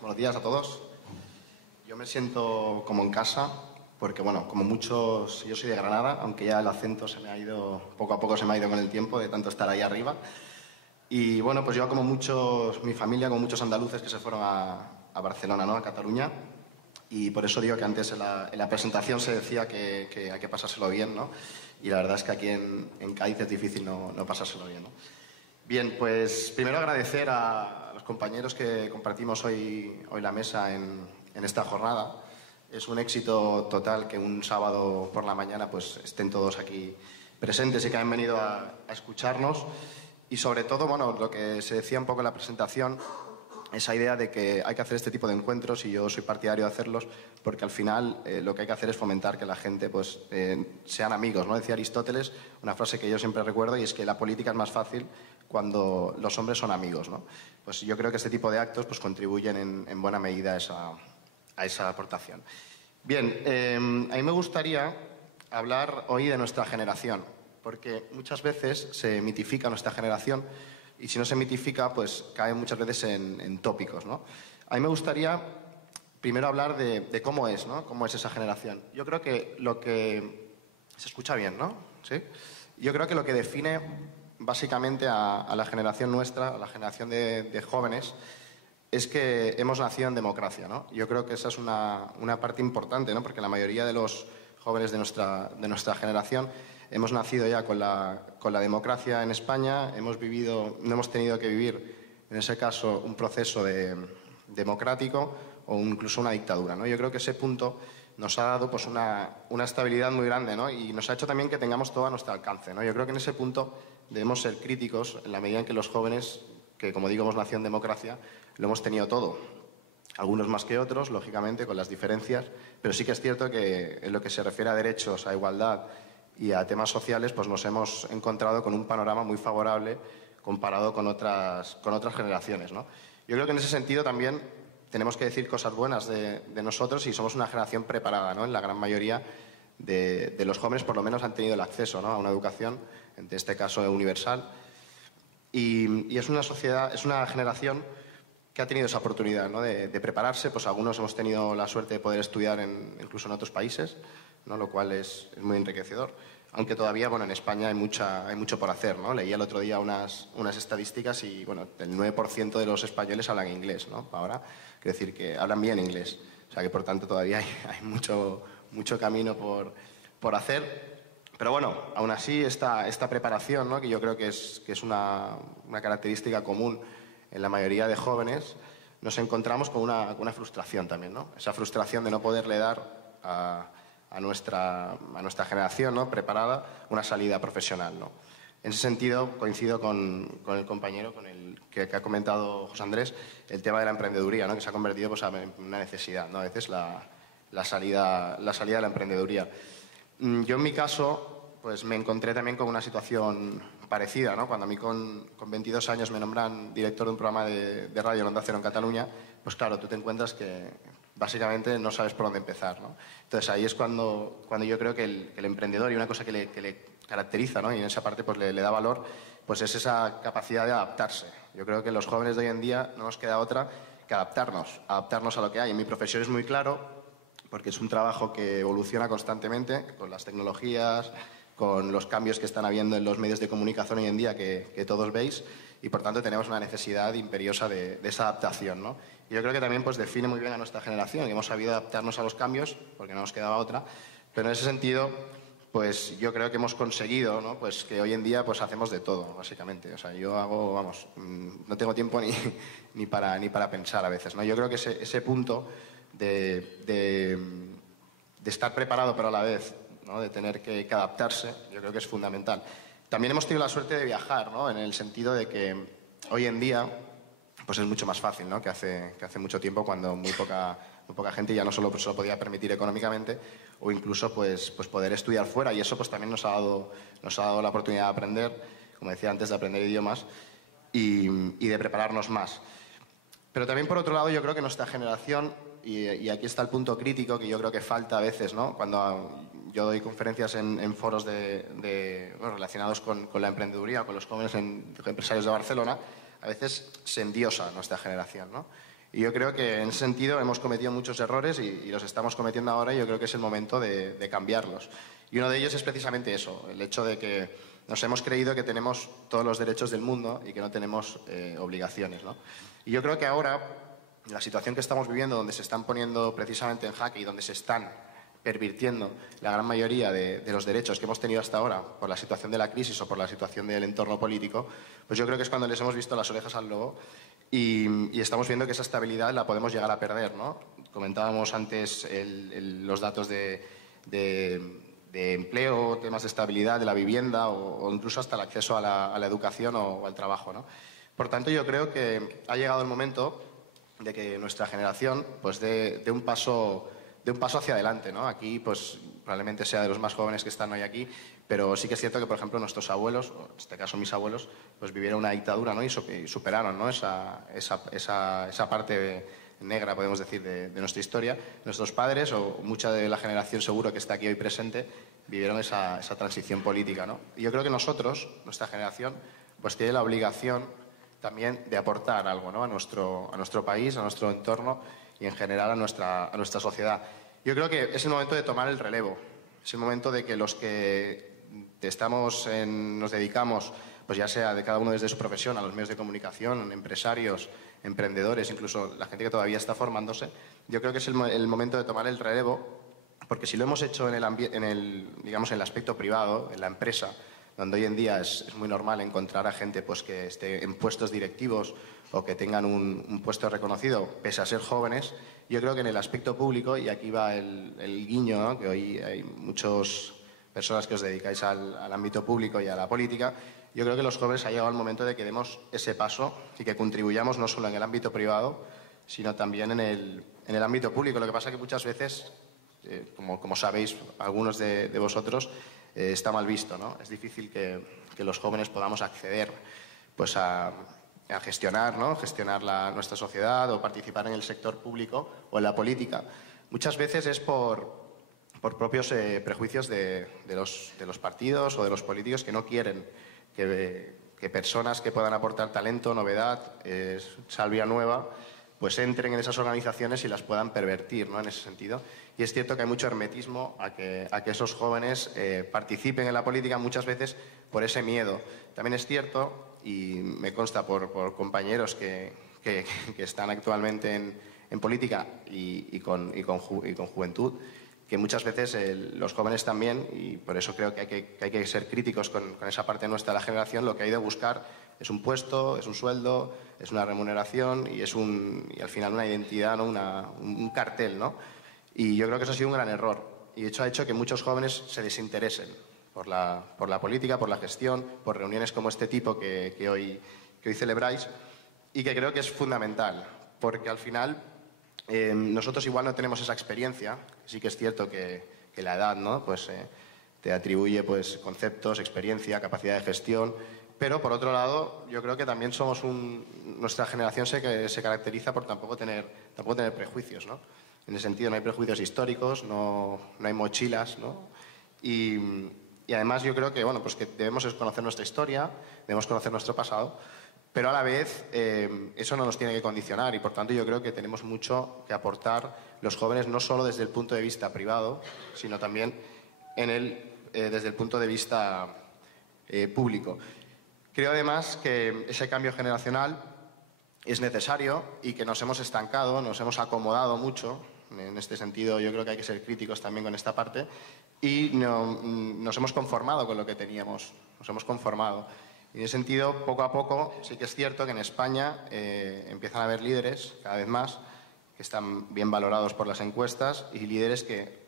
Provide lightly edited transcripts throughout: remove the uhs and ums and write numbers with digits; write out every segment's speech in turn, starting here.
Buenos días a todos. Yo me siento como en casa porque, bueno, como muchos, yo soy de Granada, aunque ya el acento se me ha ido, poco a poco se me ha ido con el tiempo de tanto estar ahí arriba. Y bueno, pues yo como muchos, mi familia, como muchos andaluces que se fueron a Barcelona, ¿no? A Cataluña. Y por eso digo que antes en la presentación se decía que hay que pasárselo bien, ¿no? Y la verdad es que aquí en Cádiz es difícil no pasárselo bien, ¿no? Bien, pues primero agradecer a los compañeros que compartimos hoy la mesa en esta jornada. Es un éxito total que un sábado por la mañana pues estén todos aquí presentes y que hayan venido a escucharnos. Y sobre todo, bueno, lo que se decía un poco en la presentación, esa idea de que hay que hacer este tipo de encuentros, y yo soy partidario de hacerlos, porque al final lo que hay que hacer es fomentar que la gente pues sean amigos, ¿no? Decía Aristóteles una frase que yo siempre recuerdo, y es que la política es más fácil cuando los hombres son amigos, ¿no? Pues yo creo que este tipo de actos pues contribuyen en buena medida a esa aportación. Bien, a mí me gustaría hablar hoy de nuestra generación, porque muchas veces se mitifica nuestra generación, y si no se mitifica, pues cae muchas veces en tópicos, ¿no? A mí me gustaría primero hablar de cómo es, ¿no? Cómo es esa generación. Yo creo que lo que... Se escucha bien, ¿no? ¿Sí? Yo creo que lo que define básicamente a la generación nuestra, a la generación de jóvenes, es que hemos nacido en democracia, ¿no? Yo creo que esa es una parte importante, ¿no? Porque la mayoría de los jóvenes de nuestra generación hemos nacido ya con la democracia en España, no hemos tenido que vivir, en ese caso, un proceso democrático o incluso una dictadura, ¿no? Yo creo que ese punto nos ha dado pues una estabilidad muy grande, ¿no? Y nos ha hecho también que tengamos todo a nuestro alcance, ¿no? Yo creo que en ese punto debemos ser críticos en la medida en que los jóvenes, que como digo hemos nacido en democracia, lo hemos tenido todo. Algunos más que otros, lógicamente, con las diferencias, pero sí que es cierto que en lo que se refiere a derechos, a igualdad y a temas sociales, pues nos hemos encontrado con un panorama muy favorable comparado con otras generaciones, ¿no? Yo creo que en ese sentido también tenemos que decir cosas buenas de nosotros, y somos una generación preparada, ¿no? En la gran mayoría de los jóvenes, por lo menos, han tenido el acceso, ¿no? A una educación, en este caso universal, y es una sociedad, es una generación que ha tenido esa oportunidad, ¿no? de prepararse. Pues algunos hemos tenido la suerte de poder estudiar incluso en otros países, ¿no? Lo cual es muy enriquecedor. Aunque todavía, bueno, en España hay mucho por hacer, ¿no? Leía el otro día unas estadísticas y, bueno, el 9% de los españoles hablan inglés, ¿no? Ahora, quiero decir que hablan bien inglés. O sea que, por tanto, todavía hay mucho camino por hacer. Pero bueno, aún así esta preparación, ¿no? Que yo creo que es una característica común en la mayoría de jóvenes, nos encontramos con una frustración también, ¿no? Esa frustración de no poderle dar a nuestra generación, ¿no? Preparada, una salida profesional, ¿no? En ese sentido coincido con el compañero, con el que ha comentado José Andrés, el tema de la emprendeduría, ¿no? Que se ha convertido pues, en una necesidad, ¿no? A veces la salida de la emprendeduría. Yo en mi caso pues me encontré también con una situación parecida, ¿no? Cuando a mí con 22 años me nombran director de un programa de radio en Onda Cero en Cataluña, pues claro, tú te encuentras que básicamente no sabes por dónde empezar, ¿no? Entonces ahí es cuando yo creo que el emprendedor, y una cosa que le caracteriza, ¿no? Y en esa parte pues le da valor, pues es esa capacidad de adaptarse. Yo creo que los jóvenes de hoy en día no nos queda otra que adaptarnos a lo que hay. En mi profesión es muy claro, porque es un trabajo que evoluciona constantemente con las tecnologías, con los cambios que están habiendo en los medios de comunicación hoy en día que todos veis, y por tanto tenemos una necesidad imperiosa de esa adaptación, ¿no? Y yo creo que también pues define muy bien a nuestra generación, y hemos sabido adaptarnos a los cambios porque no nos quedaba otra, pero en ese sentido pues yo creo que hemos conseguido, ¿no? Pues que hoy en día pues hacemos de todo, básicamente. O sea, yo hago, vamos, no tengo tiempo ni para pensar a veces, ¿no? Yo creo que ese punto de estar preparado pero a la vez, ¿no? De tener que adaptarse, yo creo que es fundamental. También hemos tenido la suerte de viajar, ¿no? En el sentido de que hoy en día pues es mucho más fácil, ¿no? que hace mucho tiempo, cuando muy poca gente ya no solo se lo podía permitir económicamente, o incluso pues poder estudiar fuera, y eso pues también nos ha dado la oportunidad de aprender, como decía antes, de aprender idiomas y de prepararnos más. Pero también, por otro lado, yo creo que nuestra generación, y aquí está el punto crítico que yo creo que falta a veces, ¿no? Cuando yo doy conferencias en foros relacionados con la emprendeduría, con los jóvenes empresarios de Barcelona, a veces se endiosa nuestra generación, ¿no? Y yo creo que en ese sentido hemos cometido muchos errores y los estamos cometiendo ahora y yo creo que es el momento de cambiarlos. Y uno de ellos es precisamente eso, el hecho de que nos hemos creído que tenemos todos los derechos del mundo y que no tenemos obligaciones, ¿no? Y yo creo que ahora, la situación que estamos viviendo, donde se están poniendo precisamente en jaque y donde se están pervirtiendo la gran mayoría de los derechos que hemos tenido hasta ahora por la situación de la crisis o por la situación del entorno político, pues yo creo que es cuando les hemos visto las orejas al lobo y estamos viendo que esa estabilidad la podemos llegar a perder, ¿no? Comentábamos antes los datos de empleo, temas de estabilidad de la vivienda o incluso hasta el acceso a la educación o al trabajo, ¿no? Por tanto, yo creo que ha llegado el momento de que nuestra generación pues dé un paso hacia adelante, ¿no? Aquí, pues probablemente sea de los más jóvenes que están hoy aquí, pero sí que es cierto que, por ejemplo, nuestros abuelos, o en este caso mis abuelos, pues vivieron una dictadura, ¿no? Y superaron, ¿no? esa parte negra, podemos decir, de nuestra historia. Nuestros padres, o mucha de la generación seguro que está aquí hoy presente, vivieron esa transición política, ¿no? Y yo creo que nosotros, nuestra generación, pues tiene la obligación también de aportar algo, ¿no? a nuestro país, a nuestro entorno y en general a nuestra sociedad. Yo creo que es el momento de tomar el relevo, es el momento de que los que nos dedicamos, pues ya sea de cada uno desde su profesión, a los medios de comunicación, empresarios, emprendedores, incluso la gente que todavía está formándose, yo creo que es el momento de tomar el relevo, porque si lo hemos hecho digamos, en el aspecto privado, en la empresa, donde hoy en día es muy normal encontrar a gente pues, que esté en puestos directivos o que tengan un puesto reconocido, pese a ser jóvenes, yo creo que en el aspecto público, y aquí va el guiño, ¿no? Que hoy hay muchas personas que os dedicáis al ámbito público y a la política, yo creo que los jóvenes ha llegado el momento de que demos ese paso y que contribuyamos no solo en el ámbito privado, sino también en el ámbito público. Lo que pasa es que muchas veces, como sabéis algunos de vosotros, está mal visto, ¿no? Es difícil que los jóvenes podamos acceder pues, a gestionar, ¿no? Gestionar nuestra sociedad o participar en el sector público o en la política. Muchas veces es por propios prejuicios de los partidos o de los políticos que no quieren que personas que puedan aportar talento, novedad, salvia nueva, pues entren en esas organizaciones y las puedan pervertir, ¿no? En ese sentido. Y es cierto que hay mucho hermetismo a que esos jóvenes participen en la política muchas veces por ese miedo. También es cierto, y me consta por compañeros que están actualmente en política y con juventud, que muchas veces los jóvenes también, y por eso creo que hay que ser críticos con esa parte nuestra de la generación, lo que hay de buscar es un puesto, es un sueldo, es una remuneración y al final una identidad, ¿no? un cartel, ¿no? Y yo creo que eso ha sido un gran error. Y de hecho ha hecho que muchos jóvenes se desinteresen por la política, por la gestión, por reuniones como este tipo que hoy celebráis, y que creo que es fundamental, porque al final nosotros igual no tenemos esa experiencia. Sí que es cierto que la edad, ¿no? Pues, te atribuye pues, conceptos, experiencia, capacidad de gestión, pero por otro lado yo creo que también nuestra generación se caracteriza por tampoco tener prejuicios, ¿no? En ese sentido no hay prejuicios históricos, no hay mochilas, ¿no? Y además yo creo que, bueno, pues que debemos conocer nuestra historia, debemos conocer nuestro pasado, pero a la vez eso no nos tiene que condicionar y por tanto yo creo que tenemos mucho que aportar los jóvenes, no solo desde el punto de vista privado, sino también desde el punto de vista público. Creo además que ese cambio generacional es necesario y que nos hemos estancado, nos hemos acomodado mucho. En este sentido yo creo que hay que ser críticos también con esta parte y nos hemos conformado con lo que teníamos, nos hemos conformado. Y en ese sentido, poco a poco, sí que es cierto que en España empiezan a haber líderes, cada vez más, que están bien valorados por las encuestas y líderes que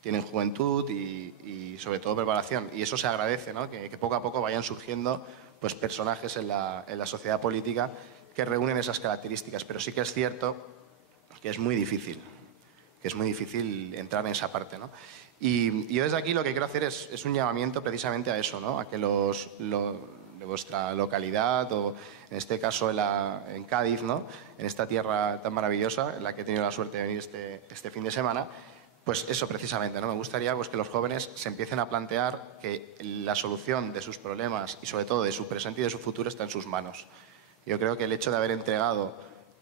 tienen juventud y sobre todo preparación. Y eso se agradece, ¿no? Que poco a poco vayan surgiendo pues, personajes en la sociedad política que reúnen esas características. Pero sí que es cierto que es muy difícil entrar en esa parte, ¿no? Y yo desde aquí lo que quiero hacer es un llamamiento precisamente a eso, ¿no? A que de vuestra localidad o en este caso en Cádiz, ¿no? En esta tierra tan maravillosa en la que he tenido la suerte de venir este fin de semana, pues eso precisamente, ¿no? Me gustaría pues, que los jóvenes se empiecen a plantear que la solución de sus problemas y sobre todo de su presente y de su futuro está en sus manos. Yo creo que el hecho de haber entregado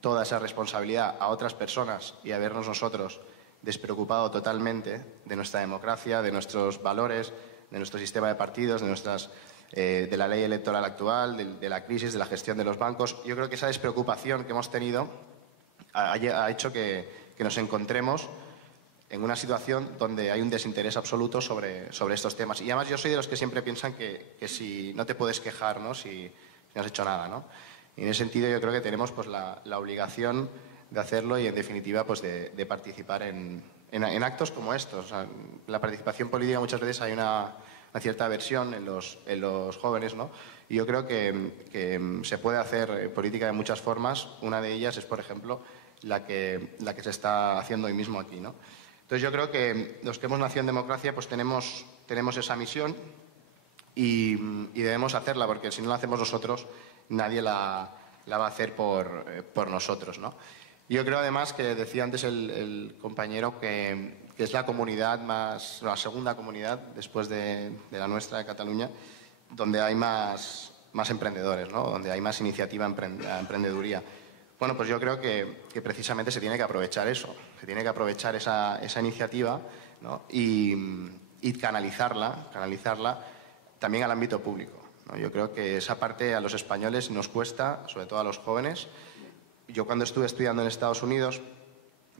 toda esa responsabilidad a otras personas y habernos nosotros despreocupado totalmente de nuestra democracia, de nuestros valores, de nuestro sistema de partidos, de la ley electoral actual, de la crisis, de la gestión de los bancos. Yo creo que esa despreocupación que hemos tenido ha hecho que nos encontremos en una situación donde hay un desinterés absoluto sobre estos temas. Y además yo soy de los que siempre piensan que si no te puedes quejar, ¿no? si no has hecho nada, ¿no? Y en ese sentido yo creo que tenemos pues, la obligación de hacerlo y, en definitiva, pues, de participar en actos como estos. O sea, la participación política muchas veces hay una cierta aversión en los jóvenes, ¿no? Y yo creo que se puede hacer política de muchas formas. Una de ellas es, por ejemplo, la que se está haciendo hoy mismo aquí, ¿no? Entonces yo creo que los que hemos nacido en democracia pues tenemos esa misión y debemos hacerla, porque si no la hacemos nosotros, nadie la va a hacer por nosotros, ¿no? Yo creo además que decía antes el compañero que es la comunidad la segunda comunidad después de la nuestra, de Cataluña, donde hay más emprendedores, ¿no? Donde hay más iniciativa emprendeduría. Bueno, pues yo creo que precisamente se tiene que aprovechar eso, se tiene que aprovechar esa iniciativa, ¿no? y canalizarla también al ámbito público, ¿no? Yo creo que esa parte a los españoles nos cuesta, sobre todo a los jóvenes. Yo cuando estuve estudiando en Estados Unidos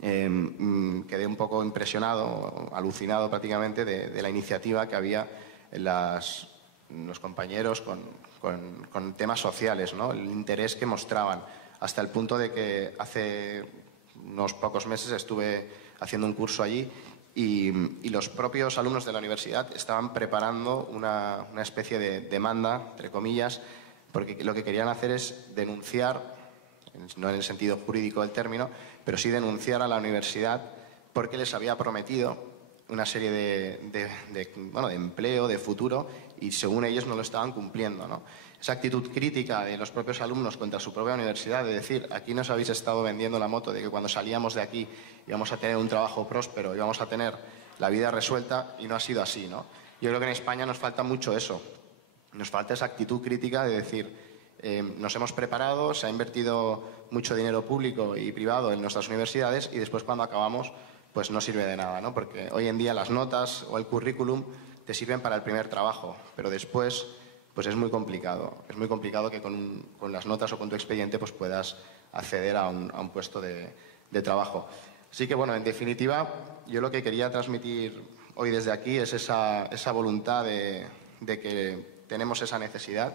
quedé un poco impresionado, alucinado prácticamente de la iniciativa que había en los compañeros con temas sociales, ¿no? El interés que mostraban, hasta el punto de que hace unos pocos meses estuve haciendo un curso allí y los propios alumnos de la universidad estaban preparando una especie de demanda, entre comillas, porque lo que querían hacer es denunciar, no en el sentido jurídico del término, pero sí denunciar a la universidad porque les había prometido una serie de empleo, de futuro, y según ellos no lo estaban cumpliendo, ¿no? Esa actitud crítica de los propios alumnos contra su propia universidad, de decir, aquí nos habéis estado vendiendo la moto de que cuando salíamos de aquí íbamos a tener un trabajo próspero, íbamos a tener la vida resuelta, y no ha sido así, ¿no? Yo creo que en España nos falta mucho eso, nos falta esa actitud crítica de decir, nos hemos preparado, se ha invertido mucho dinero público y privado en nuestras universidades y después cuando acabamos pues no sirve de nada, ¿no? Porque hoy en día las notas o el currículum te sirven para el primer trabajo, pero después pues es muy complicado. Es muy complicado que con las notas o con tu expediente pues puedas acceder a un puesto de trabajo. Así que, bueno, en definitiva, yo lo que quería transmitir hoy desde aquí es esa voluntad de que tenemos esa necesidad.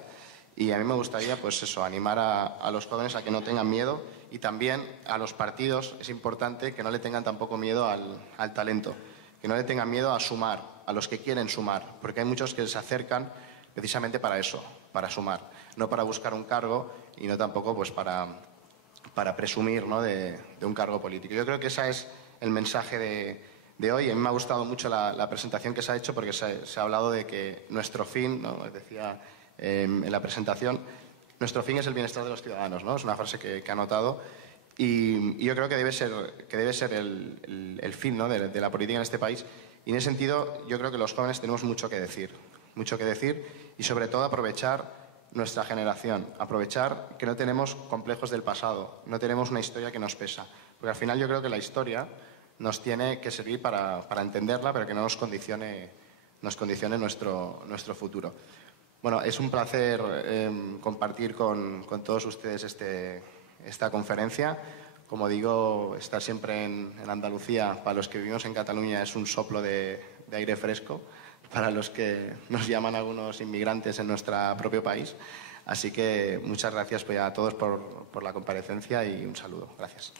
Y a mí me gustaría, pues eso, animar a los jóvenes a que no tengan miedo, y también a los partidos es importante que no le tengan tampoco miedo al talento, que no le tengan miedo a sumar, a los que quieren sumar, porque hay muchos que se acercan precisamente para eso, para sumar, no para buscar un cargo y no tampoco pues para presumir, ¿no? de un cargo político. Yo creo que ese es el mensaje de hoy. A mí me ha gustado mucho la presentación que se ha hecho, porque se ha hablado de que nuestro fin, ¿no? Decía en la presentación, nuestro fin es el bienestar de los ciudadanos, ¿no? Es una frase que he anotado y yo creo que debe ser el fin, ¿no? de la política en este país. Y en ese sentido yo creo que los jóvenes tenemos mucho que decir y sobre todo aprovechar nuestra generación, aprovechar que no tenemos complejos del pasado, no tenemos una historia que nos pesa, porque al final yo creo que la historia nos tiene que servir para entenderla, pero que no nos condicione nuestro futuro. Bueno, es un placer compartir con todos ustedes esta conferencia. Como digo, estar siempre en Andalucía, para los que vivimos en Cataluña, es un soplo de aire fresco, para los que nos llaman algunos inmigrantes en nuestro propio país. Así que muchas gracias pues, a todos por la comparecencia y un saludo. Gracias.